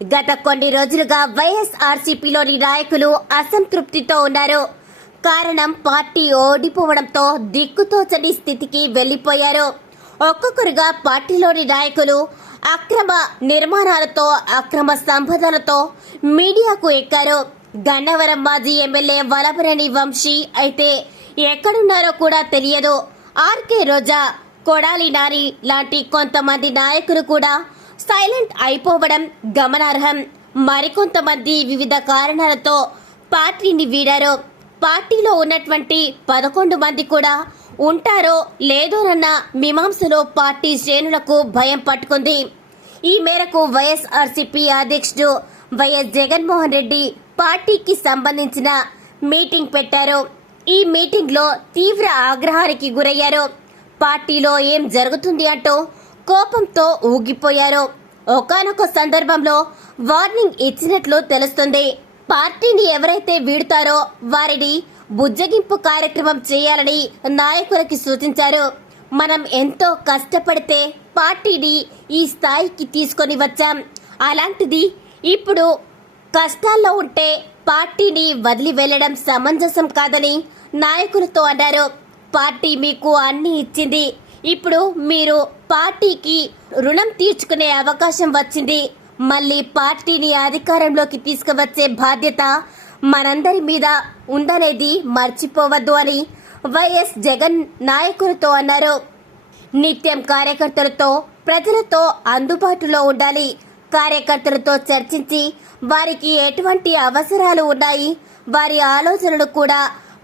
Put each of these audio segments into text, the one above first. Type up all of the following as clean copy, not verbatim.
గత కొన్ని రోజులుగా వైఎస్ఆర్సీపీలోని నాయకులు అసంతృప్తితో ఉన్నారు. కారణం పార్టీ ఓడిపోవడంతో దిక్కుతోచని స్థితికి వెళ్లిపోయారు. ఒక్కొక్కరుగా పార్టీలోని నాయకులు అక్రమ నిర్మాణాలతో అక్రమ సంపదలతో మీడియాకు ఎక్కారు. గన్నవరం మాజీ ఎమ్మెల్యే వలభనేని వంశీ అయితే ఎక్కడున్నారో కూడా తెలియదు. ఆర్కే రోజా, కొడాలి నాని లాంటి కొంతమంది నాయకులు కూడా సైలెంట్ అయిపోవడం గమనార్హం. మరికొంతమంది వివిధ కారణాలతో పార్టీని వీడారు. పార్టీలో ఉన్నటువంటి 11 మంది కూడా ఉంటారో లేదోనన్న మీమాంసలో పార్టీ శ్రేణులకు భయం పట్టుకుంది. ఈ మేరకు వైఎస్ఆర్సీపీ అధ్యక్షుడు వైఎస్ జగన్మోహన్ రెడ్డి పార్టీకి సంబంధించిన మీటింగ్ పెట్టారు. ఈ మీటింగ్ లో తీవ్ర ఆగ్రహానికి గురయ్యారు. పార్టీలో ఏం జరుగుతుంది అంటూ కోపంతో ఊగిపోయారు. ఒకానొక సందర్భంలో వార్నింగ్ ఇచ్చినట్లు తెలుస్తుంది. పార్టీని ఎవరైతే వీడుతారో వారిని బుజ్జగింపు కార్యక్రమం చేయాలని నాయకులకి సూచించారు. మనం ఎంతో కష్టపడితే పార్టీని ఈ స్థాయికి తీసుకొని వచ్చాం. అలాంటిది ఇప్పుడు కష్టాల్లో ఉంటే పార్టీని వదిలి వెళ్లడం సమంజసం కాదని నాయకులతో అన్నారు. పార్టీ మీకు అన్ని ఇచ్చింది. ఇప్పుడు మీరు పార్టీకి రుణం తీర్చుకునే అవకాశం వచ్చింది. మళ్ళీ పార్టీని అధికారంలోకి తీసుకువచ్చే బాధ్యత మనందరి మీద ఉందనేది మర్చిపోవద్దు అని వైఎస్ జగన్ నాయకులతో అన్నారు. నిత్యం కార్యకర్తలతో ప్రజలతో అందుబాటులో ఉండాలి. కార్యకర్తలతో చర్చించి వారికి ఎటువంటి అవసరాలు ఉన్నాయి, వారి ఆలోచనలు కూడా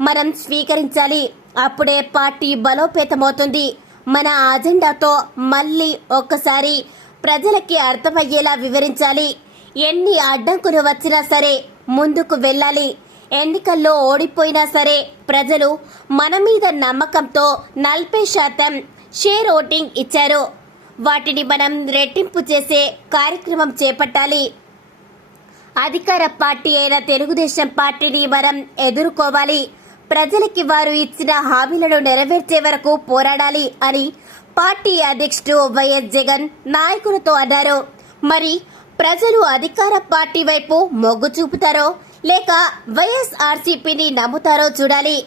మనం స్వీకరించాలి. అప్పుడే పార్టీ బలోపేతమవుతుంది. మన అజెండాతో మళ్ళీ ఒక్కసారి ప్రజలకి అర్థమయ్యేలా వివరించాలి. ఎన్ని అడ్డంకులు వచ్చినా సరే ముందుకు వెళ్ళాలి. ఎన్నికల్లో ఓడిపోయినా సరే ప్రజలు మన మీద నమ్మకంతో 40% షేర్ ఓటింగ్ ఇచ్చారు. వాటిని మనం రెట్టింపు చేసే కార్యక్రమం చేపట్టాలి. అధికార పార్టీ అయిన తెలుగుదేశం పార్టీని మనం ఎదుర్కోవాలి. ప్రజలకి వారు ఇచ్చిన హామీలను నెరవేర్చే వరకు పోరాడాలి అని పార్టీ అధ్యక్షుడు వైఎస్ జగన్ నాయకులతో అన్నారు. మరి ప్రజలు అధికార పార్టీ వైపు మొగ్గు చూపుతారో లేక వైఎస్ఆర్సీపీని నమ్ముతారో చూడాలి.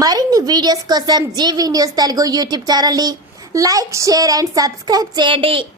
మరిన్ని వీడియోస్ కోసం GV news Telugu YouTube channel ని లైక్, షేర్ అండ్ సబ్స్క్రైబ్ చేయండి.